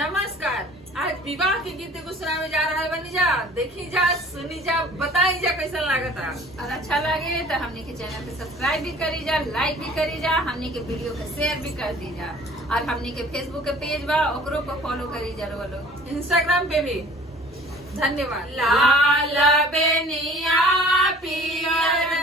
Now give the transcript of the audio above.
नमस्कार। आज विवाह के गीत को सुनावे जा रहा बनी जा, देखी जा, सुनी जा, बताई जा कैसा लागता। और अच्छा लगे तो हमने के चैनल पे सब्सक्राइब भी करी जा, लाइक भी करी जा, हमने के वीडियो के शेयर भी कर दी जा। और हमने के फेसबुक के पेज बा ओकरो को फॉलो करी जा लोग, इंस्टाग्राम पे भी। धन्यवाद। लाल बेनिया पियर